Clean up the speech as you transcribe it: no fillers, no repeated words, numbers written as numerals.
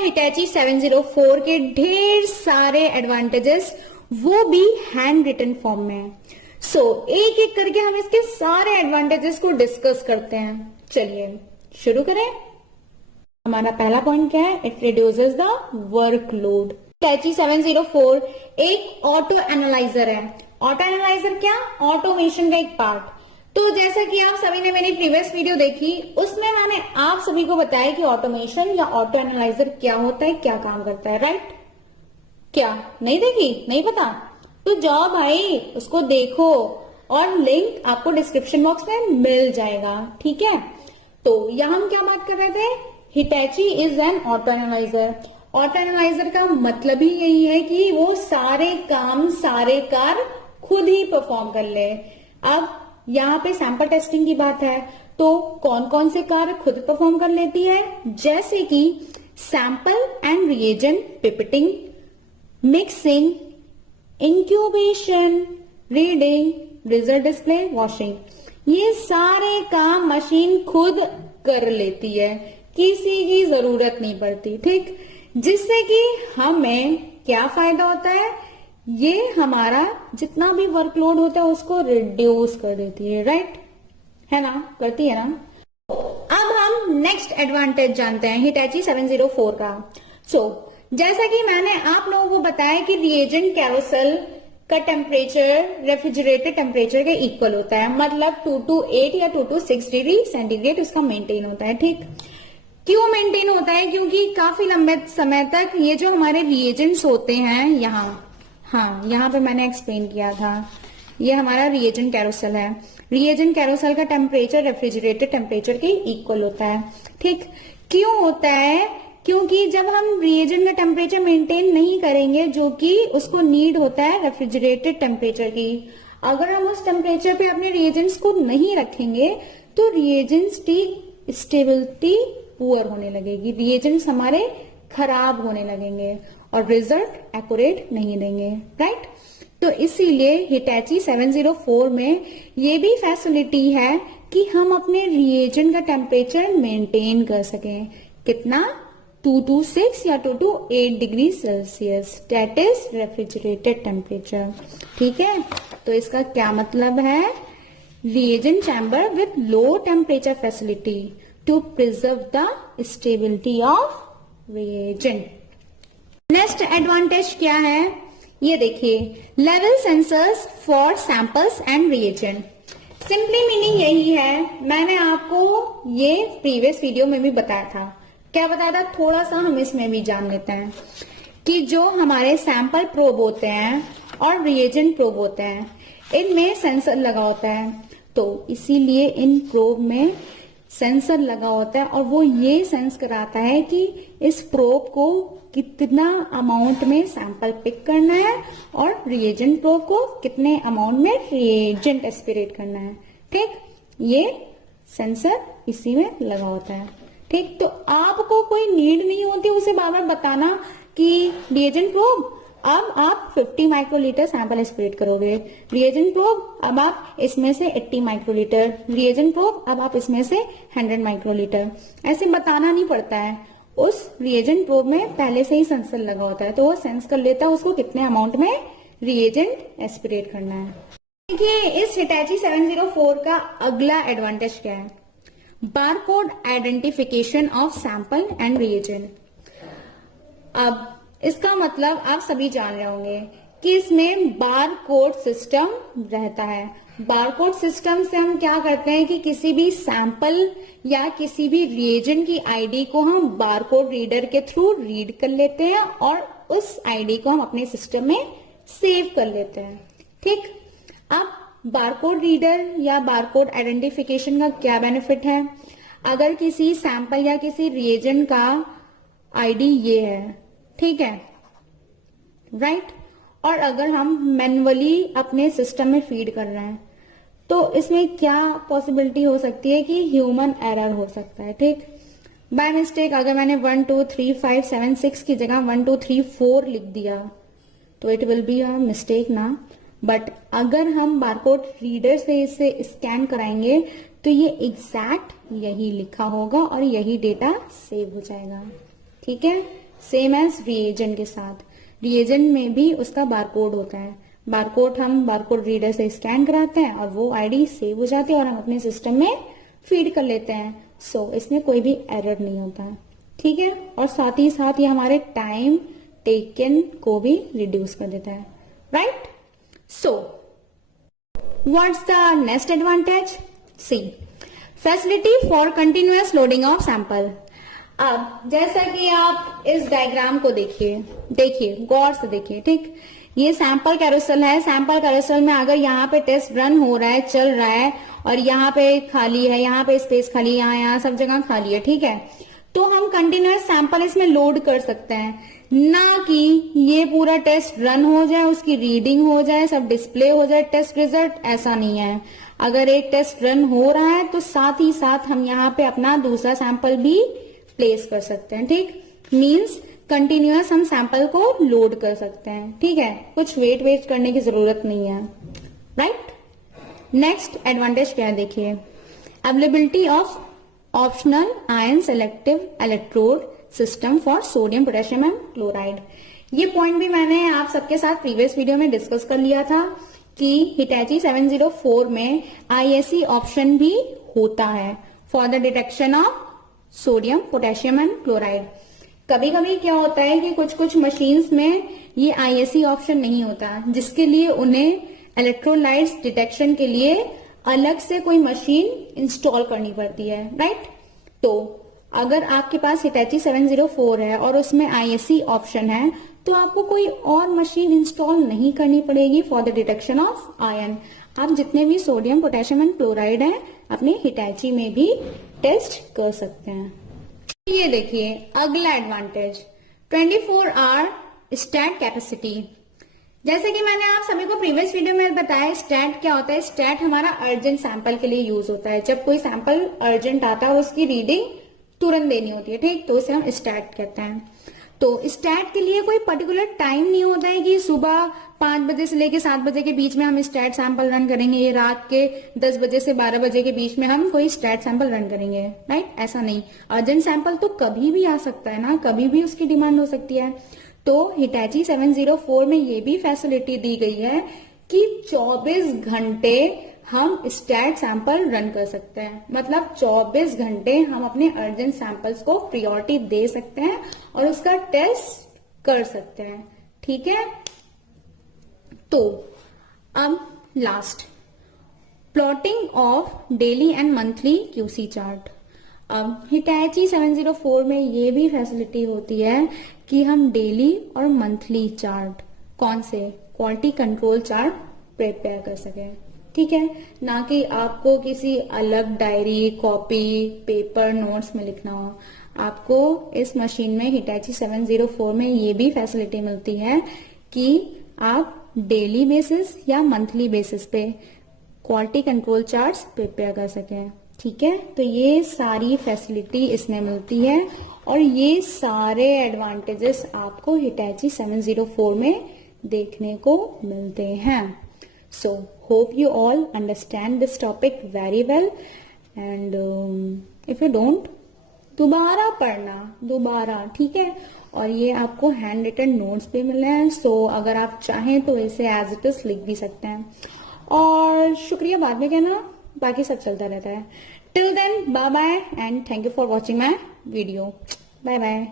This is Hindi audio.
हिटैची 704 के ढेर सारे एडवांटेजेस, वो भी हैंड रिटन फॉर्म में। सो एक एक करके हम इसके सारे एडवांटेजेस को डिस्कस करते हैं। चलिए शुरू करें। हमारा पहला पॉइंट क्या है? It reduces the workload. Hitachi 704 एक ऑटो एनालाइजर है। ऑटो एनालाइजर क्या? ऑटोमेशन का एक पार्ट। तो जैसा कि आप सभी ने मेरी प्रीवियस वीडियो देखी, उसमें मैंने आप सभी को बताया कि ऑटोमेशन या ऑटो एनालाइजर क्या होता है, क्या काम करता है, राइट? क्या नहीं देखी? नहीं पता? तो जाओ भाई उसको देखो, और लिंक आपको डिस्क्रिप्शन बॉक्स में मिल जाएगा, ठीक है? तो यहां हम क्या बात कर रहे थे? Hitachi is an auto analyser. Auto analyser का मतलब ही यही है कि वो सारे काम, सारे कार्य खुद ही परफॉर्म कर ले। अब यहाँ पे सैंपल टेस्टिंग की बात है, तो कौन कौन से कार्य खुद परफॉर्म कर लेती है? जैसे कि sample and reagent pipetting, mixing, incubation, reading, result display, washing, ये सारे काम मशीन खुद कर लेती है, किसी की जरूरत नहीं पड़ती, ठीक? जिससे कि हमें क्या फायदा होता है? ये हमारा जितना भी वर्कलोड होता है उसको रिड्यूस कर देती है, राइट? है ना? करती है ना? अब हम नेक्स्ट एडवांटेज जानते हैं हिटैची 704 का। जैसा कि मैंने आप लोगों को बताया कि रिएजेंट कैरोसेल का टेम्परेचर रेफ्रिजरेटर टेम्परेचर के इक्वल होता है, मतलब 228 या 226 डिग्री सेंटीग्रेड उसका मेंटेन होता है, ठीक? क्यों मेंटेन होता है? क्योंकि काफी लंबे समय तक ये जो हमारे रिएजेंट्स होते हैं यहाँ पे मैंने एक्सप्लेन किया था, ये हमारा रिएजेंट कैरोसेल है। रिएजेंट कैरोसेल का टेम्परेचर रेफ्रिजरेटर टेम्परेचर के इक्वल होता है, ठीक? क्यों होता है? क्योंकि जब हम रिएजेंट का टेम्परेचर मेंटेन नहीं करेंगे, जो कि उसको नीड होता है रेफ्रिजरेटेड टेम्परेचर की, अगर हम उस टेम्परेचर पे अपने रिएजेंट्स को नहीं रखेंगे तो रिएजेंट्स की स्टेबिलिटी पुअर होने लगेगी, रिएजेंट्स हमारे खराब होने लगेंगे और रिजल्ट एक्यूरेट नहीं देंगे, राइट? तो इसीलिए हिटैची 704 में ये भी फैसिलिटी है कि हम अपने रिएजेंट का टेम्परेचर मेंटेन कर सकें। कितना? 226 या 228 degree celsius, that is refrigerated temperature, ठीक है? तो इसका क्या मतलब है? Reagent chamber with low temperature facility to preserve the stability of reagent. Next advantage क्या है? ये देखिए, level sensors for samples and reagent. Simply meaning यही है, मैंने आपको ये प्रीवियस वीडियो में भी बताया था। क्या बताया था? थोड़ा सा हम इसमें भी जान लेते हैं कि जो हमारे सैंपल प्रोब होते हैं और रिएजेंट प्रोब होते हैं, इनमें सेंसर लगा होता है। तो इसीलिए इन प्रोब में सेंसर लगा होता है और वो ये सेंस कराता है कि इस प्रोब को कितना अमाउंट में सैंपल पिक करना है और रिएजेंट प्रोब को कितने अमाउंट में रिएजेंट एस्पिरेट करना है, ठीक? ये सेंसर इसी में लगा होता है, ठीक? तो आपको कोई नीड नहीं होती उसे बार बार बताना कि रिएजेंट प्रोब अब आप 50 माइक्रोलीटर सैंपल एस्पिरेट करोगे, रिएजेंट प्रोब अब आप इसमें से 80 माइक्रोलीटर, रिएजेंट प्रोब अब आप इसमें से 100 माइक्रोलीटर, ऐसे बताना नहीं पड़ता है। उस रिएजेंट प्रोब में पहले से ही सेंसर लगा होता है, तो वो सेंस कर लेता है उसको कितने अमाउंट में रिएजेंट एस्पिरेट करना है। देखिए, इस हिटैची 704 का अगला एडवांटेज क्या है? Barcode identification of sample and reagent. अब इसका मतलब आप सभी जान रहे होंगे कि इसमें बार कोड सिस्टम रहता है। बार कोड सिस्टम से हम क्या करते हैं कि किसी भी सैंपल या किसी भी रिएजेंट की आईडी को हम बार कोड रीडर के थ्रू रीड कर लेते हैं और उस आईडी को हम अपने सिस्टम में सेव कर लेते हैं, ठीक? अब बारकोड रीडर या बारकोड आइडेंटिफिकेशन का क्या बेनिफिट है? अगर किसी सैंपल या किसी रिएजेंट का आईडी ये है, ठीक है, राइट? और अगर हम मैन्युअली अपने सिस्टम में फीड कर रहे हैं तो इसमें क्या पॉसिबिलिटी हो सकती है कि ह्यूमन एरर हो सकता है, ठीक? बाय मिस्टेक अगर मैंने 1 2 3 5 7 6 की जगह 1 2 3 4 लिख दिया तो it will be a mistake ना। बट अगर हम बारकोड रीडर से इसे स्कैन कराएंगे तो ये एग्जैक्ट यही लिखा होगा और यही डेटा सेव हो जाएगा, ठीक है, सेम एज रिएजेंट के साथ। रिएजेंट में भी उसका बारकोड होता है, बारकोड हम बारकोड रीडर से स्कैन कराते हैं और वो आईडी सेव हो जाती है और हम अपने सिस्टम में फीड कर लेते हैं। सो इसमें कोई भी एरर नहीं होता है, ठीक है। और साथ ही साथ ये हमारे टाइम टेकन को भी रिड्यूस कर देता है, right. So what's the next advantage? See, facility for continuous loading of sample. अब जैसा कि आप इस डायग्राम को देखिए गौर से देखिए, ठीक। ये सैंपल कैरोसेल है, सैंपल कैरोसेल में अगर यहाँ पे टेस्ट रन हो रहा है, चल रहा है, और यहाँ पे खाली है, यहाँ पे स्पेस खाली है, यहाँ सब जगह खाली है, ठीक है, तो हम कंटिन्यूअस सैंपल इसमें लोड कर सकते हैं, ना कि ये पूरा टेस्ट रन हो जाए, उसकी रीडिंग हो जाए, सब डिस्प्ले हो जाए टेस्ट रिजल्ट, ऐसा नहीं है। अगर एक टेस्ट रन हो रहा है तो साथ ही साथ हम यहाँ पे अपना दूसरा सैंपल भी प्लेस कर सकते हैं, ठीक। मींस कंटिन्यूअस हम सैंपल को लोड कर सकते हैं, ठीक है, कुछ वेट करने की जरूरत नहीं है, राइट। नेक्स्ट एडवांटेज क्या है, देखिए, availability of optional ion selective electrode system for sodium potassium and chloride. ये पॉइंट भी मैंने आप सबके साथ प्रीवियस वीडियो में डिस्कस कर लिया था कि हिटैची 704 में आईएससी ऑप्शन भी होता है for the detection of sodium potassium and chloride. कभी कभी क्या होता है कि कुछ कुछ मशीन्स में ये आईएससी ऑप्शन नहीं होता, जिसके लिए उन्हें इलेक्ट्रोलाइट्स डिटेक्शन के लिए अलग से कोई मशीन इंस्टॉल करनी पड़ती है, राइट। तो अगर आपके पास हिटैची 704 है और उसमें आईएससी ऑप्शन है तो आपको कोई और मशीन इंस्टॉल नहीं करनी पड़ेगी for the detection of ion. आप जितने भी सोडियम पोटेशियम एंड क्लोराइड है अपने हिटैची में भी टेस्ट कर सकते हैं। ये देखिए अगला एडवांटेज, 24 आवर स्टैट कैपेसिटी। जैसे कि मैंने आप सभी को प्रीवियस वीडियो में बताया, स्टैट क्या होता है? स्टैट हमारा अर्जेंट सैंपल के लिए यूज होता है। जब कोई सैंपल अर्जेंट आता है उसकी रीडिंग तुरंत देनी होती है, ठीक, तो उसे हम स्टैट कहते हैं। तो स्टैट के लिए कोई पर्टिकुलर टाइम नहीं होता है कि सुबह 5 बजे से लेके 7 बजे के बीच में हम स्टैट सैंपल रन करेंगे, ये रात के 10 बजे से 12 बजे के बीच में हम कोई स्टैट सैंपल रन करेंगे, राइट। ऐसा नहीं, अर्जेंट सैंपल तो कभी भी आ सकता है ना, कभी भी उसकी डिमांड हो सकती है। तो हिटैची 704 में ये भी फैसिलिटी दी गई है कि 24 घंटे हम स्टैट सैंपल रन कर सकते हैं। मतलब 24 घंटे हम अपने अर्जेंट सैंपल्स को प्रायोरिटी दे सकते हैं और उसका टेस्ट कर सकते हैं, ठीक है। तो अब last, plotting of daily and monthly QC chart. अब हिटैची 704 में ये भी फैसिलिटी होती है कि हम डेली और मंथली चार्ट, कौन से, क्वालिटी कंट्रोल चार्ट प्रिपेयर कर सकें, ठीक है, ना कि आपको किसी अलग डायरी, कॉपी, पेपर, नोट्स में लिखना हो। आपको इस मशीन में हिटैची 704 में ये भी फैसिलिटी मिलती है कि आप डेली बेसिस या मंथली बेसिस पे क्वालिटी कंट्रोल चार्ट्स प्रिपेयर कर सकें, ठीक है। तो ये सारी फैसिलिटी इसमें मिलती है और ये सारे एडवांटेजेस आपको हिटैची 704 में देखने को मिलते हैं। So hope you all understand this topic very well and if you don't, दोबारा पढ़ना, दोबारा, ठीक है। और ये आपको हैंड रिटन नोट्स भी मिले हैं, सो अगर आप चाहें तो इसे एज इट इज लिख भी सकते हैं। और शुक्रिया बाद में कहना, बाकी सब चलता रहता है। Till then bye bye and thank you for watching my video. Bye bye.